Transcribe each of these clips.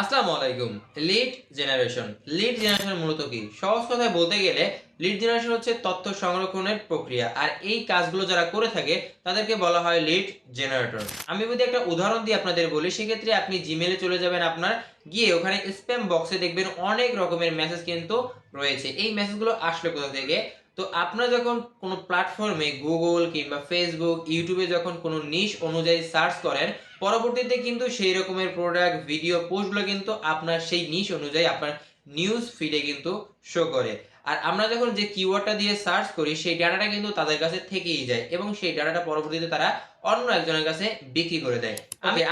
আসসালামু আলাইকুম। Lead generation মূলত কি? সহজ কথায় বলতে গেলে লিড জেনারেশন হচ্ছে তথ্য সংরক্ষণের প্রক্রিয়া। আর এই কাজগুলো যারা করে থাকে তাদেরকে বলা হয় লিড জেনারেটর। আমি যদি একটা উদাহরণ দিয়ে আপনাদের বলি, সেক্ষেত্রে আপনি জিমেইলে চলে যাবেন, আপনার গিয়ে ওখানে স্প্যাম বক্সে দেখবেন অনেক রকমের মেসেজ কিন্তু রয়েছে। এই মেসেজগুলো আসলে কোথা থেকে? তো আপনারা যখন কোনো প্ল্যাটফর্মে গুগল কিংবা ফেসবুক, ইউটিউবে যখন কোনো নিশ অনুযায়ী সার্চ করেন, পরবর্তীতে কিন্তু সেই রকমের প্রোডাক্ট, ভিডিও, পোস্টগুলো কিন্তু আপনার সেই নিশ অনুযায়ী আপনার নিউজ ফিডে কিন্তু শো করে। আর আমরা যখন যে কিওয়ার্ডটা দিয়ে সার্চ করি, সেই ডাটাটা কিন্তু তাদের কাছে থেকেই যায় এবং সেই ডাটাটা পরবর্তীতে তারা অন্য একজনের কাছে বিক্রি করে দেয়।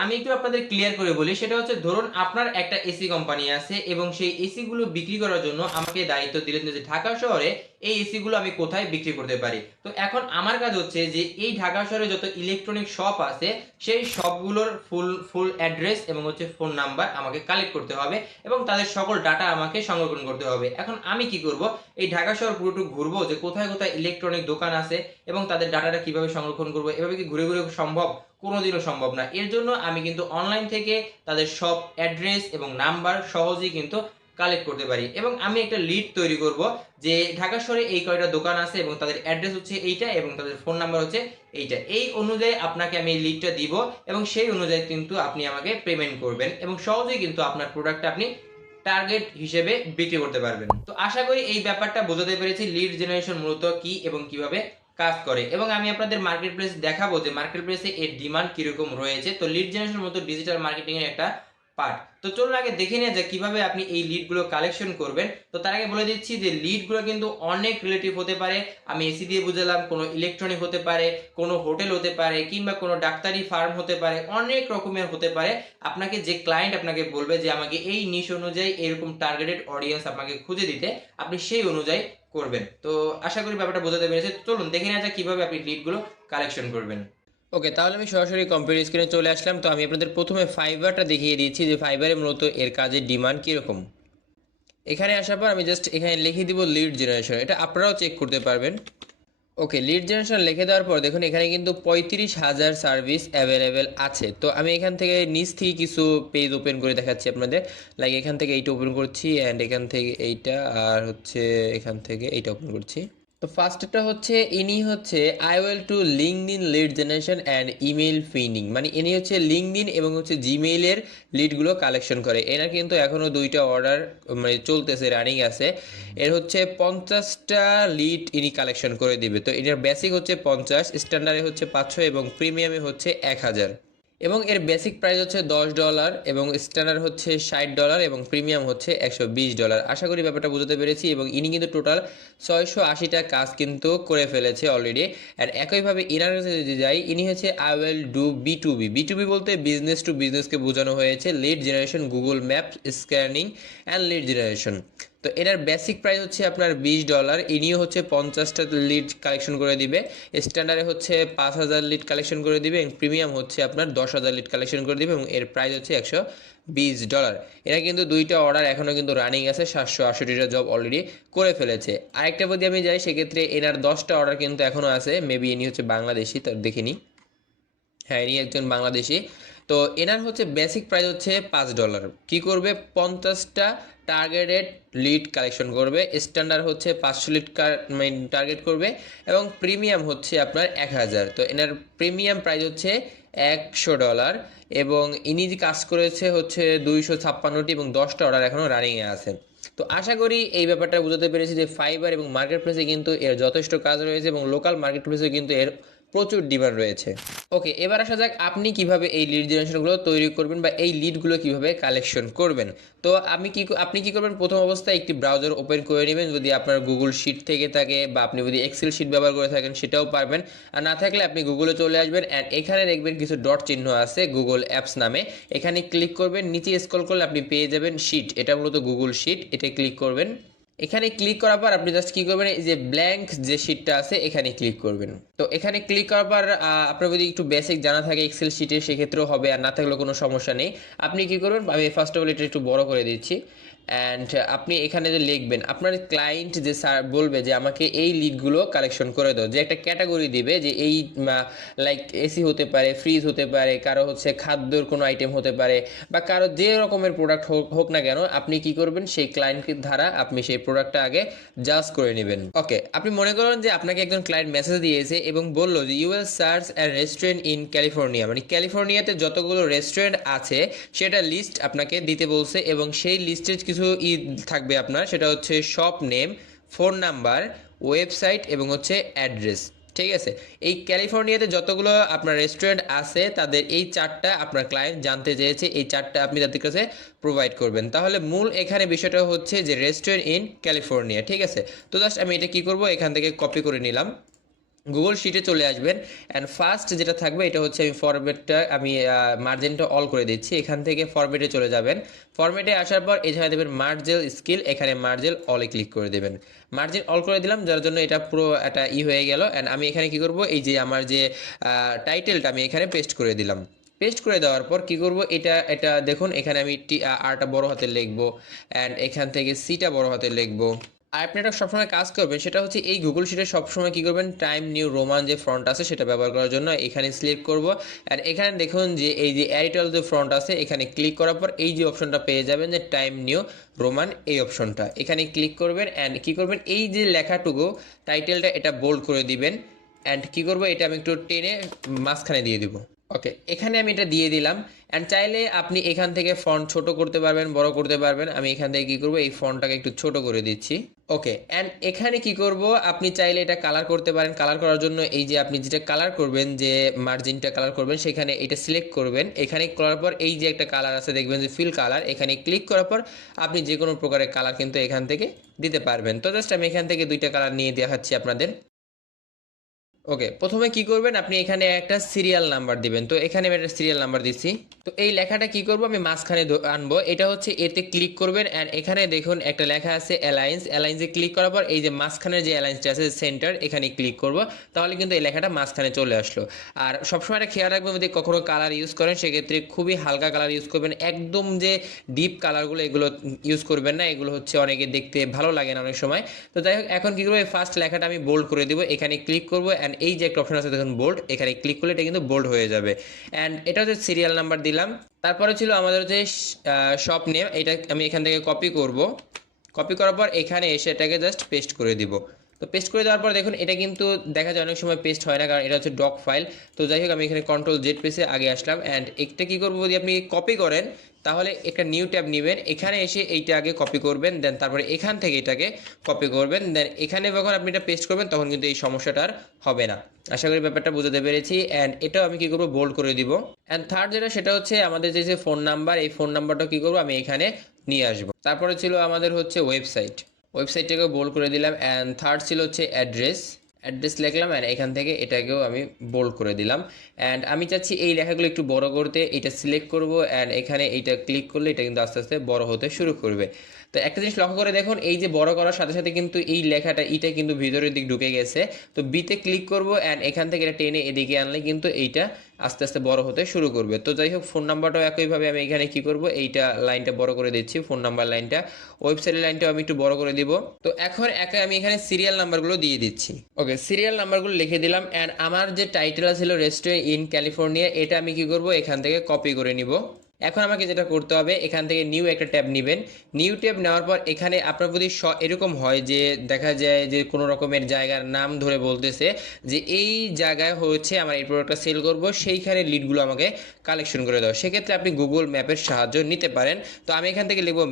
আমি একটু আপনাদের ক্লিয়ার করে বলি, সেটা হচ্ছে ধরুন আপনার একটা এসি কোম্পানি আছে এবং সেই এসি গুলো বিক্রি করার জন্য আমাকে দায়িত্ব দিলেন যে ঢাকা শহরে এই এসি গুলো আমি কোথায় বিক্রি করতে পারি। তো এখন আমার কাজ হচ্ছে যে এই ঢাকা শহরে যত ইলেকট্রনিক শপ আছে সেই শপগুলোর ফুল ফুল অ্যাড্রেস এবং হচ্ছে ফোন নাম্বার আমাকে কালেক্ট করতে হবে এবং তাদের সকল ডাটা আমাকে সংরক্ষণ করতে হবে। এখন আমি কি করব, এই ঢাকা শহর পুরোটুকু ঘুরবো যে কোথায় কোথায় ইলেকট্রনিক দোকান আছে এবং তাদের ডাটাটা কিভাবে সংরক্ষণ করবো। এভাবে কি ঘুরে ঘুরে সম্ভব? কোনোদিনও সম্ভব না। এর জন্য আমি কিন্তু অনলাইন থেকে তাদের সব অ্যাড্রেস এবং নাম্বার সহজেই কিন্তু কালেক্ট করতে পারি এবং আমি একটা লিড তৈরি করব যে ঢাকা শহরে এই কয়টা দোকান আছে এবং তাদের অ্যাড্রেস হচ্ছে এইটা এবং তাদের ফোন নাম্বার হচ্ছে এইটা। এই অনুযায়ী আপনাকে আমি এই লিডটা দিব এবং সেই অনুযায়ী কিন্তু আপনি আমাকে পেমেন্ট করবেন এবং সহজেই কিন্তু আপনার প্রোডাক্টটা আপনি টার্গেট হিসেবে বিক্রি করতে পারবেন। তো আশা করি এই ব্যাপারটা বোঝাতে পেরেছি লিড জেনারেশন মূলত কি এবং কিভাবে কাজ করে, এবং আমি আপনাদের মার্কেট প্লেস দেখাবো যে মার্কেট প্লেসে এর ডিমান্ড কিরকম রয়েছে। তো লিড জেনারেশন মতো ডিজিটাল মার্কেটিং এর একটা পার্ট। তো চলুন আগে দেখে নিয়ে যাক কিভাবে আপনি এই লিডগুলো কালেকশন করবেন। তো তার আগে বলে দিচ্ছি যে লিডগুলো কিন্তু অনেক রিলেটিভ হতে পারে। আমি এসি দিয়ে বুঝালাম, কোনো ইলেকট্রনিক হতে পারে, কোনো হোটেল হতে পারে, কিংবা কোনো ডাক্তারি ফার্ম হতে পারে, অনেক রকমের হতে পারে। আপনাকে যে ক্লায়েন্ট আপনাকে বলবে যে আমাকে এই নিশ অনুযায়ী এরকম টার্গেটেড অডিয়েন্স আপনাকে খুঁজে দিতে, আপনি সেই অনুযায়ী করবেন। তো আশা করি ব্যাপারটা বোঝাতে পেরেছে। চলুন দেখে নেওয়া যাক কিভাবে আপনি লিডগুলো কালেকশন করবেন। ওকে, তাহলে আমি সরাসরি কম্পিউটার স্ক্রিনে চলে আসলাম। তো আমি আপনাদের প্রথমে ফাইবারটা দেখিয়ে দিচ্ছি যে ফাইবারে মূলত এর কাজের ডিমান্ড কীরকম। এখানে আসার পর আমি জাস্ট এখানে লিখে দিব লিড জেনারেশন, এটা আপনারাও চেক করতে পারবেন। ওকে, লিড জেনারেশন লিখে দেওয়ার পর দেখুন এখানে কিন্তু 35,000 সার্ভিস অ্যাভেলেবেল আছে। তো আমি এখান থেকে নিচ থেকে কিছু পেজ ওপেন করে দেখাচ্ছি আপনাদের। লাইক এখান থেকে এইটা ওপেন করছি অ্যান্ড এখান থেকে এইটা, আর হচ্ছে এখান থেকে এইটা ওপেন করছি। তো ফার্স্টটা হচ্ছে ইনি হচ্ছে I will to LinkedIn lead generation and email ফিনিং, মানে ইনি হচ্ছে লিঙ্কডইন এবং হচ্ছে জিমেইলের লিডগুলো কালেকশন করে। এনার কিন্তু এখনও 2টা অর্ডার মানে চলতেছে, রানিং আছে। এর হচ্ছে 50টা লিড ইনি কালেকশন করে দিবে। তো এটার বেসিক হচ্ছে 50, স্ট্যান্ডার্ডে হচ্ছে 500 এবং প্রিমিয়ামে হচ্ছে 1000। এবং এর বেসিক প্রাইস হচ্ছে $10 এবং স্ট্যান্ডার্ড হচ্ছে $60 এবং প্রিমিয়াম হচ্ছে $120। আশা করি ব্যাপারটা বুঝতে পেরেছি। এবং ইনি কিন্তু টোটাল 680টা কাজ কিন্তু করে ফেলেছে অলরেডি। আর একইভাবে ইনার কাছে যদি যাই, ইনি হচ্ছে I will do B2B। B2B বলতে বিজনেস টু বিজনেসকে বোঝানো হয়েছে। Lead generation, Google map scanning and lead generation. তো এটার বেসিক প্রাইস হচ্ছে আপনার $20। ইনিও হচ্ছে 50টা লিড কালেকশন করে দিবে। স্ট্যান্ডার্ডে হচ্ছে 5,000 লিড কালেকশন করে দিবে এবং প্রিমিয়াম হচ্ছে আপনার 10,000 লিড কালেকশন করে দিবে এবং এর প্রাইস হচ্ছে $120। এরা কিন্তু 2টা অর্ডার এখনও কিন্তু রানিং আছে, 768টা জব অলরেডি করে ফেলেছে। আরেকটা যদি আমি যাই, সেক্ষেত্রে এনার 10টা অর্ডার কিন্তু এখনও আছে। মেবি ইনি হচ্ছে বাংলাদেশি, তো দেখিনি। হ্যাঁ, ইনি একজন বাংলাদেশি। তো এনার হচ্ছে বেসিক প্রাইস হচ্ছে $5। কি করবে? 50টা টার্গেটেড লিড কালেকশন করবে। স্ট্যান্ডার্ড হচ্ছে 500 লিড টার্গেট করবে এবং প্রিমিয়াম হচ্ছে আপনার 1000। তো এনার প্রিমিয়াম প্রাইস হচ্ছে $100 এবং ইনি যে কাজ করেছে হচ্ছে 256টি এবং 10টা অর্ডার এখনও রানিংয়ে আছে। তো আশা করি এই ব্যাপারটা বুঝতে পেরেছি যে ফাইবার এবং মার্কেট প্লেসে কিন্তু এর যথেষ্ট কাজ রয়েছে এবং লোকাল মার্কেট প্লেসে কিন্তু এর প্রচুর ডিমান্ড রয়েছে। ওকে, এবার আসা যাক আপনি কিভাবে এই লিড জেনারেশনগুলো তৈরি করবেন বা এই লিডগুলো কিভাবে কালেকশন করবেন। তো আপনি কি করবেন? প্রথম অবস্থায় একটি ব্রাউজার ওপেন করে নেবেন, যদি আপনার গুগল শিট থেকে থাকে বা আপনি যদি এক্সেল শিট ব্যবহার করে থাকেন সেটাও পারবেন। আর না থাকলে আপনি গুগলে চলে আসবেন অ্যান্ড এখানে দেখবেন কিছু ডট চিহ্ন আছে গুগল অ্যাপস নামে। এখানে ক্লিক করবেন, নিচে স্ক্রল করলে আপনি পেয়ে যাবেন শিট, এটা মূলত গুগল শিট। এটা ক্লিক করবেন। এখানে ক্লিক করার পর আপনি জাস্ট কি করবেন, এই যে ব্ল্যাঙ্ক যে শিটটা আছে এখানে ক্লিক করবেন। তো এখানে ক্লিক করার পর আপনার যদি একটু বেসিক জানা থাকে এক্সেল শিটে সেক্ষেত্রেও হবে, আর না থাকলেও কোনো সমস্যা নেই। আপনি কি করবেন, আমি ফার্স্ট অফ অল এটা একটু বড় করে দিচ্ছি। অ্যান্ড আপনি এখানে যে লিখবেন আপনার ক্লায়েন্ট যে স্যার বলবে যে আমাকে এই লিডগুলো কালেকশন করে দাও, যে একটা ক্যাটাগরি দিবে যে এই লাইক এসি হতে পারে, ফ্রিজ হতে পারে, কারো হচ্ছে খাদ্যর কোনো আইটেম হতে পারে, বা কারো যে রকমের প্রোডাক্ট হোক না কেন, আপনি কি করবেন সেই ক্লায়েন্টকে দ্বারা আপনি সেই প্রোডাক্টটা আগে জাজ করে নেবেন। ওকে, আপনি মনে করেন যে আপনাকে একজন ক্লায়েন্ট মেসেজ দিয়েছে এবং বললো যে you will search a restaurant in California, মানে ক্যালিফোর্নিয়াতে যতগুলো রেস্টুরেন্ট আছে সেটা লিস্ট আপনাকে দিতে বলছে, এবং সেই লিস্টের কিছু থাকবে আপনার, সেটা হচ্ছে shop name, phone number, website এবং হচ্ছে অ্যাড্রেস। ঠিক আছে, এই ক্যালিফোর্নিয়াতে যতগুলো আপনার রেস্টুরেন্ট আছে তাদের এই চারটা আপনার ক্লায়েন্ট জানতে চেয়েছে, এই চারটা আপনি তাদের কাছে প্রোভাইড করবেন। তাহলে মূল এখানে বিষয়টা হচ্ছে যে রেস্টুরেন্ট ইন ক্যালিফোর্নিয়া। ঠিক আছে, তো জাস্ট আমি এটা কি করব, এখান থেকে কপি করে নিলাম, গুগল শিটে চলে আসবেন, অ্যান্ড ফার্স্ট যেটা থাকবে এটা হচ্ছে আমি ফরম্যাটটা আমি মার্জিনটা অল করে দিচ্ছি, এখান থেকে ফরম্যাটে চলে যাবেন। ফরম্যাটে আসার পর এখানে দেবেন মার্জেল স্কিল, এখানে মার্জেল অলে ক্লিক করে দেবেন। মার্জিন অল করে দিলাম, যার জন্য এটা পুরো একটা হয়ে গেল। অ্যান্ড আমি এখানে কি করব, এই যে আমার যে টাইটেলটা আমি এখানে পেস্ট করে দিলাম। পেস্ট করে দেওয়ার পর কি করব, এটা দেখুন এখানে আমি আরটা বড় হাতে লিখবো, অ্যান্ড এখান থেকে সিটা বড় হাতে লিখবো। আর আপনি একটা সবসময় কাজ করবেন, সেটা হচ্ছে এই গুগল শিটে সবসময় কী করবেন, টাইম নিউ রোমান যে ফ্রন্ট আছে সেটা ব্যবহার করার জন্য এখানে সিলেক্ট করব। আর এখানে দেখুন যে এই যে এডিটর যে ফ্রন্ট আছে, এখানে ক্লিক করার পর এই যে অপশনটা পেয়ে যাবেন যে টাইম নিউ রোমান, এই অপশনটা এখানে ক্লিক করবেন। অ্যান্ড কী করবেন, এই যে লেখাটুকু টাইটেলটা এটা বোল্ড করে দিবেন। অ্যান্ড কী করবো, এটা আমি একটু টেনে মাঝখানে দিয়ে দিব। ওকে, এখানে আমি এটা দিয়ে দিলাম। অ্যান্ড চাইলে আপনি এখান থেকে ফন্ট ছোট করতে পারবেন, বড় করতে পারবেন। আমি এখান থেকে কি করব, এই ফন্টটাকে একটু ছোট করে দিচ্ছি। ওকে, অ্যান্ড এখানে কি করব, আপনি চাইলে এটা কালার করতে পারেন। কালার করার জন্য এই যে আপনি যেটা কালার করবেন, যে মার্জিনটা কালার করবেন, সেখানে এটা সিলেক্ট করবেন। এখানে করার পর এই যে একটা কালার আছে দেখবেন যে ফিল কালার, এখানে ক্লিক করার পর আপনি যে কোনো প্রকারের কালার কিন্তু এখান থেকে দিতে পারবেন। তো জাস্ট আমি এখান থেকে দুইটা কালার নিয়ে দেখাচ্ছি আপনাদের। ওকে, প্রথমে কি করবেন, আপনি এখানে একটা সিরিয়াল নাম্বার দিবেন। তো এখানে আমি একটা সিরিয়াল নাম্বার দিচ্ছি। তো এই লেখাটা কি করব, আমি মাঝখানে আনবো। এটা হচ্ছে এতে ক্লিক করবেন, অ্যান্ড এখানে দেখুন একটা লেখা আছে অ্যালায়েন্স। অ্যালায়েন্সে ক্লিক করার পর এই যে মাঝখানের যে অ্যালায়েন্সটা আছে সেন্টার, এখানে ক্লিক করব। তাহলে কিন্তু এই লেখাটা মাঝখানে চলে আসলো। আর সবসময় একটা খেয়াল রাখবেন, যদি কখনো কালার ইউজ করেন সেক্ষেত্রে খুবই হালকা কালার ইউজ করবেন, একদম যে ডিপ কালারগুলো এগুলো ইউজ করবেন না, এগুলো হচ্ছে অনেকে দেখতে ভালো লাগে না অনেক সময়। তো যাই হোক, এখন কি করবো, এই ফার্স্ট লেখাটা আমি বোল্ড করে দিব, এখানে ক্লিক করবো। অ্যান্ড এই যে একটা অপশন আছে দেখুন বোল্ড, এখানে ক্লিক করলে এটা কিন্তু বোল্ড হয়ে যাবে। অ্যান্ড এটা হচ্ছে সিরিয়াল নাম্বার দিলাম। তারপরে ছিল আমাদের হচ্ছে শপ নেম, এটা আমি এখান থেকে কপি করব। কপি করার পর এখানে এসে এটাকে জাস্ট পেস্ট করে দিব। তো পেস্ট করে দেওয়ার পর দেখুন এটা কিন্তু দেখা যায় অনেক সময় পেস্ট হয় না, কারণ এটা হচ্ছে ডক ফাইল। তো যাই হোক, আমি এখানে কন্ট্রোল জেড প্রেসে আগে আসলাম। অ্যান্ড এটা কী করবো, যদি আপনি কপি করেন তাহলে একটা নিউ ট্যাব নেবেন, এখানে এসে এইটা আগে কপি করবেন, দেন তারপরে এখান থেকে এটাকে কপি করবেন, দেন এখানে যখন আপনি এটা পেস্ট করবেন তখন কিন্তু এই সমস্যাটা আর হবে না। আশা করি ব্যাপারটা বুঝতে পেরেছি। অ্যান্ড এটাও আমি কী করবো, বোল্ড করে দিব। অ্যান্ড থার্ড যেটা, সেটা হচ্ছে আমাদের যে ফোন নাম্বার, এই ফোন নাম্বারটা কী করবো, আমি এখানে নিয়ে আসবো। তারপরে ছিল আমাদের হচ্ছে ওয়েবসাইটটাকেও বোল্ড করে দিলাম। অ্যান্ড থার্ড ছিল হচ্ছে অ্যাড্রেস লিখলাম, অ্যান্ড এখান থেকে এটাকেও আমি বোল্ড করে দিলাম। অ্যান্ড আমি চাচ্ছি এই লেখাগুলো একটু বড় করতে, এটা সিলেক্ট করব। অ্যান্ড এখানে এইটা ক্লিক করলে এটা কিন্তু আস্তে আস্তে বড় হতে শুরু করবে। তো একটা জিনিস লক্ষ্য করে দেখুন, এই যে বড় করার সাথে সাথে কিন্তু এই লেখাটা এইটা কিন্তু ভিতরের দিক ঢুকে গেছে। তো বিতে ক্লিক করব, অ্যান্ড এখান থেকে এটা টেনে এদিকে আনলে কিন্তু এইটা আস্তে আস্তে বড় হতে শুরু করবে। তো যাই হোক, ফোন নাম্বারটাও একইভাবে আমি এখানে কি করব, এইটা লাইনটা বড় করে দিচ্ছি, ফোন নাম্বার লাইনটা। ওয়েবসাইটের লাইনটাও আমি একটু বড় করে দিব। তো এখন আমি এখানে সিরিয়াল নাম্বারগুলো দিয়ে দিচ্ছি। ওকে, সিরিয়াল নাম্বারগুলো লিখে দিলাম। অ্যান্ড আমার যে টাইটেল ছিল রেস্টুরেন্ট ইন ক্যালিফোর্নিয়া, এটা আমি কি করব, এখান থেকে কপি করে নিব। এখন আমাকে যেটা করতে হবে, এখান থেকে নিউ একটা ট্যাব নেবেন। নিউ ট্যাব নেওয়ার পর এখানে আপনার যদি এরকম হয় যে দেখা যায় যে কোনো রকমের জায়গার নাম ধরে বলতেছে যে এই জায়গায় হচ্ছে আমার এই প্রোডাক্টটা সেল করব, সেইখানে লিডগুলো আমাকে কালেকশন করে দাও, সেক্ষেত্রে আপনি গুগল ম্যাপের সাহায্য নিতে পারেন। তো আমি এখান থেকে লিখবো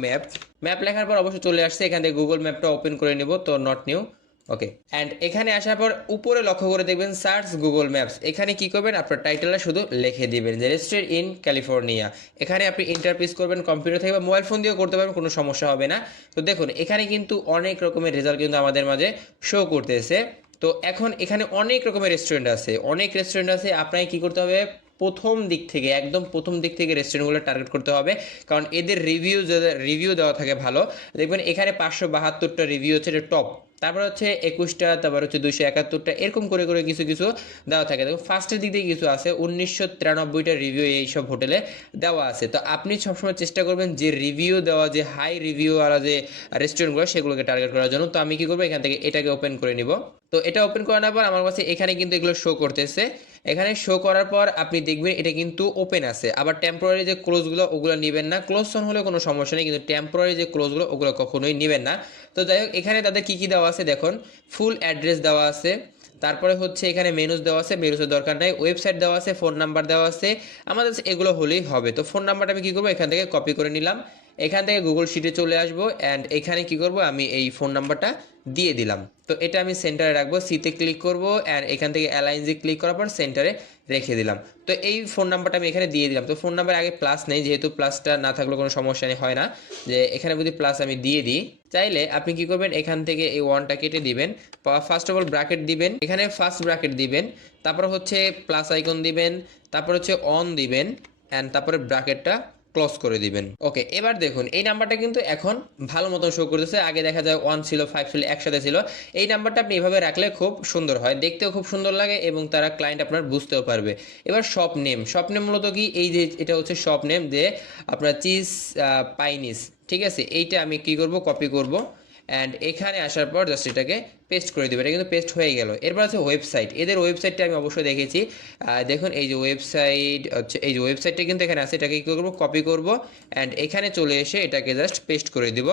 ম্যাপ লেখার পর অবশ্যই চলে আসছে, এখান থেকে গুগল ম্যাপটা ওপেন করে নেব। তো নট নিউ। ওকে, অ্যান্ড এখানে আসার পর উপরে লক্ষ্য করে দেখবেন সার্চ গুগল ম্যাপস, এখানে কি করবেন, আপনার টাইটেলটা শুধু লিখে দিবেন যে রেস্টুরেন্ট ইন ক্যালিফোর্নিয়া। এখানে আপনি ইন্টার প্রেস করবেন, কম্পিউটার থেকে বা মোবাইল ফোন দিয়েও করতে পারবেন, কোনো সমস্যা হবে না। তো দেখুন এখানে কিন্তু অনেক রকমের রেজাল্ট কিন্তু আমাদের মাঝে শো করতেছে। তো এখন এখানে অনেক রকমের রেস্টুরেন্ট আছে। আপনাকে কি করতে হবে, একদম প্রথম দিক থেকে রেস্টুরেন্টগুলো টার্গেট করতে হবে, কারণ এদের রিভিউ দেওয়া থাকে ভালো। দেখবেন এখানে 572টা রিভিউ হচ্ছে, এটা টপ। তারপর হচ্ছে 21টা, তারপর হচ্ছে 271টা, এরকম করে করে কিছু কিছু দেওয়া থাকে। দেখুন ফার্স্টের দিক দিয়ে কিছু আছে 1993টা রিভিউ এইসব হোটেলে দেওয়া আছে। তো আপনি সবসময় চেষ্টা করবেন যে রিভিউ দেওয়া, যে হাই রিভিউ ওয়ালা যে রেস্টুরেন্টগুলো সেগুলোকে টার্গেট করার জন্য। তো আমি কি করবো, এখান থেকে এটাকে ওপেন করে নিব। তো এটা ওপেন করানোর পর আমার কাছে এখানে কিন্তু এগুলো শো করতেছে। এখানে শো করার পর আপনি দেখবেন এটা কিন্তু ওপেন আছে। আবার টেম্পোরারি যে ক্লোজগুলো ওগুলো নেবেন না, ক্লোজ অন হলে কোনো সমস্যা নেই, কিন্তু টেম্পোরারি যে ক্লোজগুলো ওগুলো কখনোই নেবেন না। তো যাই হোক, এখানে তাদের কী কী দেওয়া আছে দেখুন, ফুল অ্যাড্রেস দেওয়া আছে, তারপরে হচ্ছে এখানে মেনুস দেওয়া আছে, মেনুসের দরকার নাই, ওয়েবসাইট দেওয়া আছে, ফোন নাম্বার দেওয়া আছে। আমাদের এগুলো হলেই হবে। তো ফোন নাম্বারটা আমি কী করবো, এখান থেকে কপি করে নিলাম, এখান থেকে গুগল শিটে চলে আসবো, অ্যান্ড এখানে কি করব, আমি এই ফোন নাম্বারটা দিয়ে দিলাম। তো এটা আমি সেন্টারে রাখবো, সিতে ক্লিক করব, অ্যান্ড এখান থেকে অ্যালাইন্সে ক্লিক করার পর সেন্টারে রেখে দিলাম। তো এই ফোন নাম্বারটা আমি এখানে দিয়ে দিলাম। তো ফোন নাম্বার আগে প্লাস নেই, যেহেতু প্লাসটা না থাকলে কোনো সমস্যা নেই, হয় না যে এখানে যদি প্লাস আমি দিয়ে দিই। চাইলে আপনি কি করবেন, এখান থেকে এই ওয়ানটা কেটে দিবেন, ফার্স্ট অফ অল ব্র্যাকেট দিবেন, এখানে ফার্স্ট ব্র্যাকেট দিবেন, তারপর হচ্ছে প্লাস আইকন দিবেন, তারপর হচ্ছে অন দিবেন, অ্যান্ড তারপরে ব্র্যাকেটটা ক্লোজ করে দিবেন। ওকে, এবার দেখুন এই নাম্বারটা কিন্তু এখন ভালো মতো শো করতেছে। আগে দেখা যায় 1 ছিল, 5 ছিল, একসাথে ছিল। এই নাম্বারটা আপনি এভাবে রাখলে খুব সুন্দর হয়, দেখতেও খুব সুন্দর লাগে এবং তারা ক্লায়েন্ট আপনার বুঝতেও পারবে। এবার শপ নেম, শপ নেম মূলত কি, এই যে এটা হচ্ছে শপ নেম, যে আপনার চিজ পাইনিস, ঠিক আছে। এইটা আমি কি করব, কপি করব, অ্যান্ড এখানে আসার পর জাস্ট এটাকে পেস্ট করে দেবে। এটা কিন্তু পেস্ট হয়ে গেল। এরপর আছে ওয়েবসাইট, এদের ওয়েবসাইটটা আমি অবশ্যই দেখেছি। দেখুন এই যে ওয়েবসাইট হচ্ছে, এই যে ওয়েবসাইটটা কিন্তু এখানে আছে, এটাকে কী করবো, কপি করব, অ্যান্ড এখানে চলে এসে এটাকে জাস্ট পেস্ট করে দিব।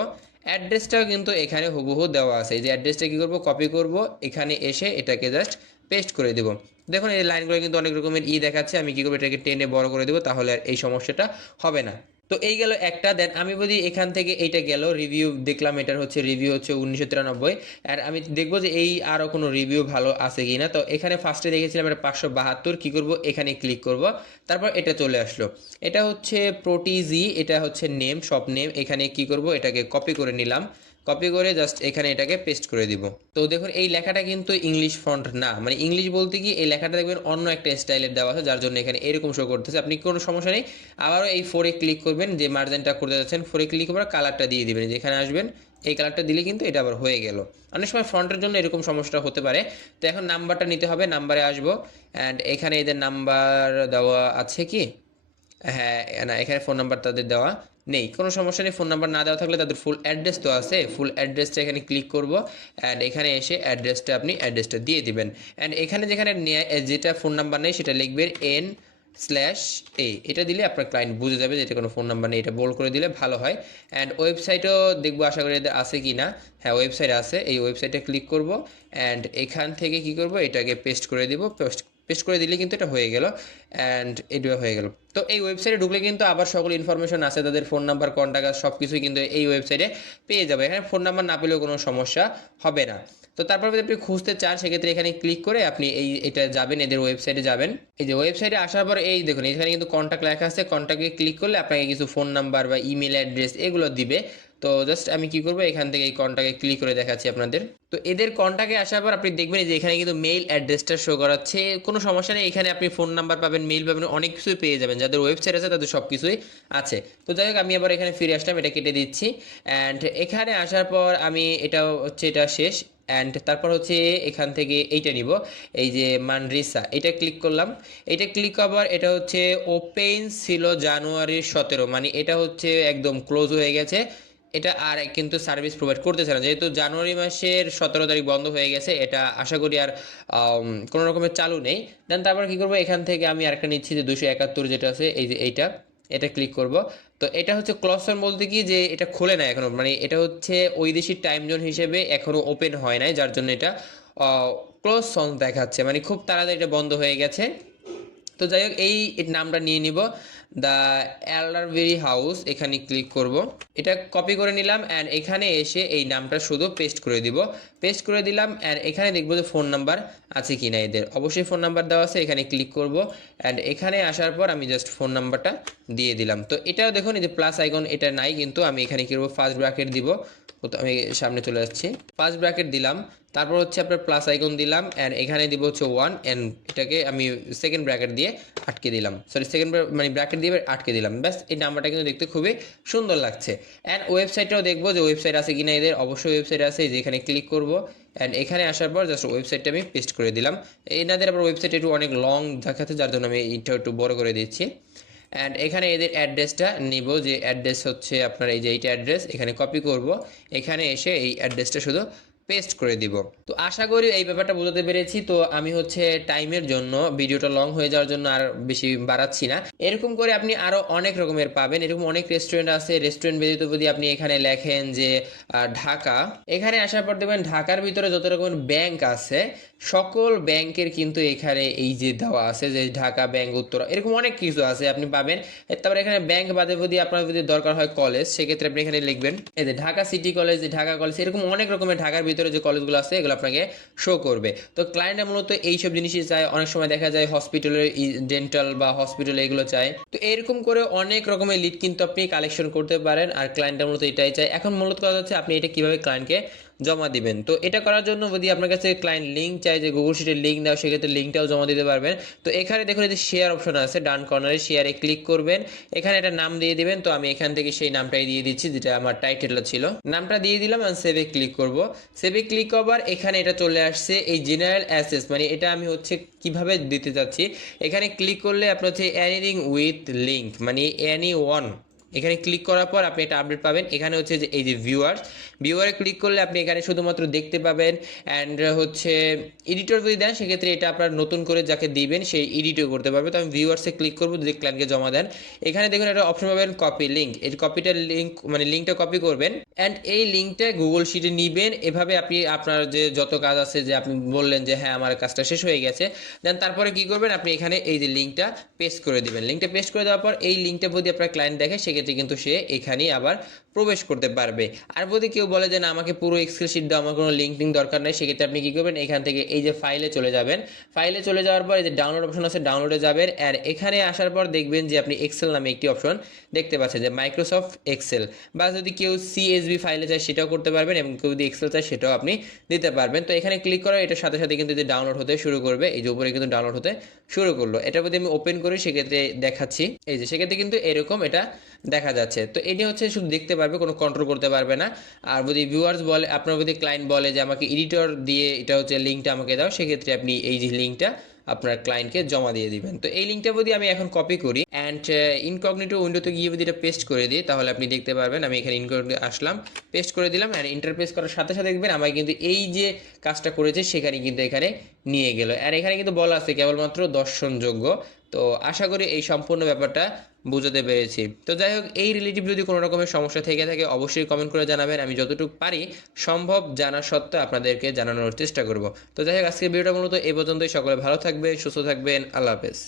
অ্যাড্রেসটাও কিন্তু এখানে হুবহু দেওয়া আছে, এই যে অ্যাড্রেসটা কী করবো, কপি করব, এখানে এসে এটাকে জাস্ট পেস্ট করে দেব। দেখুন এই লাইনগুলো কিন্তু অনেক রকমের দেখাচ্ছে, আমি কী করবো, এটাকে টেনে বড় করে দেবো, তাহলে আর এই সমস্যাটা হবে না। তো এই গেল একটা। দেন আমি বলি এখান থেকে এইটা গেল রিভিউ, দেখলাম এটার হচ্ছে রিভিউ হচ্ছে 1993, আর আমি দেখবো যে এই আরও কোনো রিভিউ ভালো আছে কি না। তো এখানে ফার্স্টে দেখেছিলাম এটা 572, কী করবো, এখানে ক্লিক করব, তারপর এটা চলে আসলো। এটা হচ্ছে প্রোটিজি, এটা হচ্ছে নেম, শপ নেম। এখানে কি করব, এটাকে কপি করে নিলাম, কপি করে জাস্ট এখানে এটাকে পেস্ট করে দিব। তো দেখুন এই লেখাটা কিন্তু ইংলিশ ফন্ট না, মানে ইংলিশ বলতে কি, এই লেখাটা দেখবেন অন্য একটা স্টাইলের দেওয়া আছে, যার জন্য এখানে এরকম শো করতেছে। আপনি কোনো সমস্যা নেই, আবারও এই 4-এ ক্লিক করবেন, যে মার্জিনটা করতে যাচ্ছেন 4-এ ক্লিক করে কালারটা দিয়ে দিবেন, যেখানে আসবেন এই কালারটা দিলে কিন্তু এটা আবার হয়ে গেল। অনেক সময় ফন্টের জন্য এরকম সমস্যা হতে পারে। তো এখন নাম্বারটা নিতে হবে, নাম্বারে আসবো, অ্যান্ড এখানে এদের নাম্বার দেওয়া আছে কি, হ্যাঁ না, এখানে ফোন নাম্বার তাদের দেওয়া নেই, কোনো সমস্যা নেই। ফোন নাম্বার না দেওয়া থাকলে তাদের ফুল অ্যাড্রেস তো আছে, ফুল অ্যাড্রেসটা এখানে ক্লিক করব, অ্যান্ড এখানে এসে অ্যাড্রেসটা আপনি অ্যাড্রেসটা দিয়ে দিবেন, অ্যান্ড এখানে যেখানে যেটা ফোন নাম্বার নেই সেটা লিখবেন n/a, এটা দিলে আপনার ক্লায়েন্ট বুঝে যাবে যে এটা কোনো ফোন নাম্বার নেই, এটা বোল্ড করে দিলে ভালো হয়। অ্যান্ড ওয়েবসাইটও দেখবো, আশা করি এদের আছে কি না। হ্যাঁ ওয়েবসাইট আছে, এই ওয়েবসাইটে ক্লিক করব, অ্যান্ড এখান থেকে কি করব, এটাকে পেস্ট করে দিব, পেস্ট করে দিলে কিন্তু এটা হয়ে গেল, অ্যান্ড এটা হয়ে গেল। তো এই ওয়েবসাইটে ঢুকলে কিন্তু আবার সকল ইনফরমেশন আছে, তাদের ফোন নাম্বার, কন্ট্যাক্ট, সব কিছুই কিন্তু এই ওয়েবসাইটে পেয়ে যাবে। এখানে ফোন নাম্বার না পেলেও কোনো সমস্যা হবে না। তো তারপর যদি আপনি খুঁজতে চান সেক্ষেত্রে এখানে ক্লিক করে আপনি এটা যাবেন, এদের ওয়েবসাইটে যাবেন। এই যে ওয়েবসাইটে আসার পর এই দেখুন এখানে কিন্তু কন্ট্যাক্ট লেখা আছে, কন্ট্যাক্টে ক্লিক করলে আপনাকে কিছু ফোন নাম্বার বা ইমেল অ্যাড্রেস এগুলো দিবে। তো জাস্ট আমি কি করবো, এখান থেকে এই কন্ট্যাক্টে ক্লিক করে দেখাচ্ছি আপনাদের। তো এদের কন্ট্যাক্টে আসার পর আপনি দেখবেন যে এখানে কিন্তু মেইল অ্যাড্রেসটা শো করাচ্ছে, কোনো সমস্যা নেই। এখানে আপনি ফোন নাম্বার পাবেন, মেইল পাবেন, অনেক কিছুই পেয়ে যাবেন। যাদের ওয়েবসাইট আছে তাদের সব কিছুই আছে। তো যাই হোক, আমি আবার এখানে ফিরে আসলাম, এটা কেটে দিচ্ছি, অ্যান্ড এখানে আসার পর আমি এটা হচ্ছে এটা শেষ, অ্যান্ড তারপর হচ্ছে এখান থেকে এইটা নিব, এই যে মানরিসা, এটা ক্লিক করলাম। এটা ক্লিক করার এটা হচ্ছে ওপেন ছিল জানুয়ারির 17, মানে এটা হচ্ছে একদম ক্লোজ হয়ে গেছে, এটা আর কিন্তু সার্ভিস প্রোভাইড করতেছে না, যেহেতু জানুয়ারি মাসের 17 তারিখ বন্ধ হয়ে গেছে। এটা আশা করি আর কোনো রকমের চালু নেই। দেন তারপর কী করবো, এখান থেকে আমি আরেকটা নিচ্ছি যে 271 যেটা আছে, এই যে এইটা, এটা ক্লিক করব। তো এটা হচ্ছে ক্লোজ অন বলতে কি, যে এটা খোলে না এখনও, মানে এটা হচ্ছে ওই দেশের টাইম জোন হিসেবে এখনও ওপেন হয় নাই, যার জন্য এটা ক্লোজ অন দেখাচ্ছে, মানে খুব তাড়াতাড়ি এটা বন্ধ হয়ে গেছে। তো যাই হোক, এই নামটা নিয়ে নিব, দ্য এল্ডারবেরি হাউস, এখানে ক্লিক করব, এটা কপি করে নিলাম, অ্যান্ড এখানে এসে এই নামটা শুধু পেস্ট করে দিব, পেস্ট করে দিলাম, অ্যান্ড এখানে দেখবো যে ফোন নাম্বার আছে কি না, এদের অবশ্যই ফোন নাম্বার দেওয়া আছে, এখানে ক্লিক করব, অ্যান্ড এখানে আসার পর আমি জাস্ট ফোন নাম্বারটা দিয়ে দিলাম। তো এটাও দেখুন এই যে প্লাস আইকন এটা নাই, কিন্তু আমি এখানে কী করবো, ফার্স্ট ব্র্যাকেট দিব, আমি সামনে চলে যাচ্ছি, ফার্স্ট ব্র্যাকেট দিলাম, তারপর হচ্ছে আপনার প্লাস আইকন দিলাম অ্যান্ড এখানে দিব হচ্ছে 1 অ্যান্ড এটাকে আমি সেকেন্ড ব্র্যাকেট দিয়ে আটকে দিলাম, সরি সেকেন্ড মানে ব্র্যাকেট দিয়ে আটকে দিলাম। ব্যাস এই নাম্বারটা কিন্তু দেখতে খুবই সুন্দর লাগছে। অ্যান্ড ওয়েবসাইটটাও দেখবো যে ওয়েবসাইট আছে কিনা এদের, অবশ্যই ওয়েবসাইট আছে, যেখানে ক্লিক করব অ্যান্ড এখানে আসার পর জাস্ট ওয়েবসাইটটা আমি পেস্ট করে দিলাম। এনাদের আবার ওয়েবসাইট একটু অনেক লং দেখাচ্ছে, যার জন্য আমি এটা একটু বড় করে দিচ্ছি। অ্যান্ড এখানে এদের অ্যাড্রেসটা নিব, যে অ্যাড্রেস হচ্ছে আপনার এই যে এইটা অ্যাড্রেস, এখানে কপি করব, এখানে এসে এই অ্যাড্রেসটা শুধু পেস্ট করে দিব। তো আশা করি এই ব্যাপারটা বোঝাতে পেরেছি। তো আমি হচ্ছে টাইমের জন্য ভিডিওটা লং হয়ে যাওয়ার জন্য আর বেশি বাড়াচ্ছি না। এরকম করে আপনি আরও অনেক রকমের পাবেন, এরকম অনেক রেস্টুরেন্ট আছে। রেস্টুরেন্ট ব্যতীত যদি আপনি এখানে লেখেন যে ঢাকা, এখানে আসার পর দেখবেন ঢাকার ভিতরে যত রকমের ব্যাংক আছে সকল ব্যাংকের কিন্তু এখানে এই যে দেওয়া আছে যে ঢাকা ব্যাংক, উত্তরা, এরকম অনেক কিছু আছে আপনি পাবেন। তারপরে এখানে ব্যাংক বাদে যদি আপনার যদি দরকার হয় কলেজ, সেক্ষেত্রে আপনি এখানে লিখবেন এই যে Dhaka city college, Dhaka college, এরকম অনেক রকমের ঢাকার ভিতরে যে কলেজগুলো আছে এগুলো আপনাকে শো করবে। তো ক্লায়েন্টরা মূলত এইসব জিনিসই চায়। অনেক সময় দেখা যায় হসপিটালের ডেন্টাল বা হসপিটাল এগুলো চায়। তো এরকম করে অনেক রকমের লিড কিন্তু আপনি কালেকশন করতে পারেন, আর ক্লায়েন্টরা মূলত এটাই চায়। এখন মূলত কথা হচ্ছে আপনি এটা কিভাবে ক্লায়েন্টকে জমা দিবেন। তো এটা করার জন্য যদি আপনার কাছে ক্লায়েন্ট লিঙ্ক চাই, যে গুগল শিটের লিঙ্ক দাও, সেক্ষেত্রে লিঙ্কটাও জমা দিতে পারবেন। তো এখানে দেখুন যে শেয়ার অপশন আছে ডান কর্নারে, শেয়ারে ক্লিক করবেন, এখানে একটা নাম দিয়ে দিবেন। তো আমি এখান থেকে সেই নামটাই দিয়ে দিচ্ছি যেটা আমার টাইটেলটা ছিল, নামটা দিয়ে দিলাম আর সেভে ক্লিক করব। সেভে ক্লিক করবার এখানে এটা চলে আসছে এই জেনারেল অ্যাসেস, মানে এটা আমি হচ্ছে কিভাবে দিতে যাচ্ছি। এখানে ক্লিক করলে আপনার হচ্ছে এনিথিং উইথ লিঙ্ক, মানে এনি ওয়ান, এখানে ক্লিক করার পর আপনি একটা আপডেট পাবেন। এখানে হচ্ছে যে এই যে ভিউয়ারে ক্লিক করলে আপনি এখানে শুধুমাত্র দেখতে পাবেন। অ্যান্ড হচ্ছে এডিটর যদি দেন সেক্ষেত্রে এটা আপনার নতুন করে যাকে দিবেন সেই এডিটও করতে পারবে। তো আমি ভিউয়ার্সে ক্লিক করবো যদি ক্লায়েন্টকে জমা দেন। এখানে দেখুন একটা অপশন পাবেন কপি লিঙ্ক, এই কপিটার লিঙ্ক মানে লিঙ্কটা কপি করবেন অ্যান্ড এই লিঙ্কটা গুগল শিটে নিবেন। এভাবে আপনি আপনার যে যত কাজ আছে, যে আপনি বললেন যে হ্যাঁ আমার কাজটা শেষ হয়ে গেছে, দেন তারপরে কি করবেন, আপনি এখানে এই যে লিঙ্কটা পেস্ট করে দিবেন। লিঙ্কটা পেস্ট করে দেওয়ার পর এই লিঙ্কটা যদি আপনার ক্লায়েন্ট দেখে সেক্ষেত্রে কিন্তু সে এখানেই আবার প্রবেশ করতে পারবে। আর যদি কেউ বলে যে না আমাকে পুরো এক্সেল শিট দাও, আমার কোনো লিঙ্ক দরকার নেই, সেক্ষেত্রে আপনি কী করবেন, এখান থেকে এই যে ফাইলে চলে যাবেন। ফাইলে চলে যাওয়ার পর এই যে ডাউনলোড অপশন আছে, ডাউনলোডে যাবেন। আর এখানে আসার পর দেখবেন যে আপনি এক্সেল নামে একটি অপশন দেখতে পাচ্ছেন, যে মাইক্রোসফট এক্সেল, বা যদি কেউ সিএসভি ফাইলে চায় সেটাও করতে পারবেন, এবং কেউ যদি এক্সেল চায় সেটাও আপনি দিতে পারবেন। তো এখানে ক্লিক করার এটার সাথে সাথে কিন্তু যে ডাউনলোড হতে শুরু করবে, এই যে উপরে কিন্তু ডাউনলোড হতে শুরু করলো। এটা যদি আমি ওপেন করি সেক্ষেত্রে দেখাচ্ছি, এই যে সেক্ষেত্রে কিন্তু এরকম এটা দেখা যাচ্ছে। তো এটি হচ্ছে শুধু দেখতে পারবে, কোনো কন্ট্রোল করতে পারবে না। আর যদি ভিউয়ার্স বলে, আপনার যদি ক্লায়েন্ট বলে যে আমাকে এডিটর দিয়ে এটা হচ্ছে লিঙ্কটা আমাকে দাও, সেক্ষেত্রে আপনি এই যে লিঙ্কটা আপনার ক্লায়েন্টকে জমা দিয়ে দিবেন। তো এই লিঙ্কটা যদি আমি এখন কপি করি অ্যান্ড ইনকগনিটো উইন্ডোতে গিয়ে যদি এটা পেস্ট করে দিই, তাহলে আপনি দেখতে পারবেন আমি এখানে ইনকগনিটো আসলাম, পেস্ট করে দিলাম অ্যান্ড ইন্টারপেস করার সাথে সাথে দেখবেন আমাকে কিন্তু এই যে কাজটা করেছে সেখানে কিন্তু এখানে নিয়ে গেল। আর এখানে কিন্তু বলা আছে কেবলমাত্র দর্শনযোগ্য। তো আশা করি এই সম্পূর্ণ ব্যাপারটা বুঝতে পেরেছি। তো যাই হোক, এই রিলেটিভ যদি কোনো রকমের সমস্যা থেকে থাকে অবশ্যই কমেন্ট করে জানাবেন, আমি যতটুকু পারি সম্ভব জানা সত্ত্বেও আপনাদেরকে জানানোর চেষ্টা করব। তো যাই হোক, আজকের ভিডিওটা মূলত এই পর্যন্তই। সকলে ভালো থাকবেন, সুস্থ থাকবেন, আল্লাহ হাফেজ।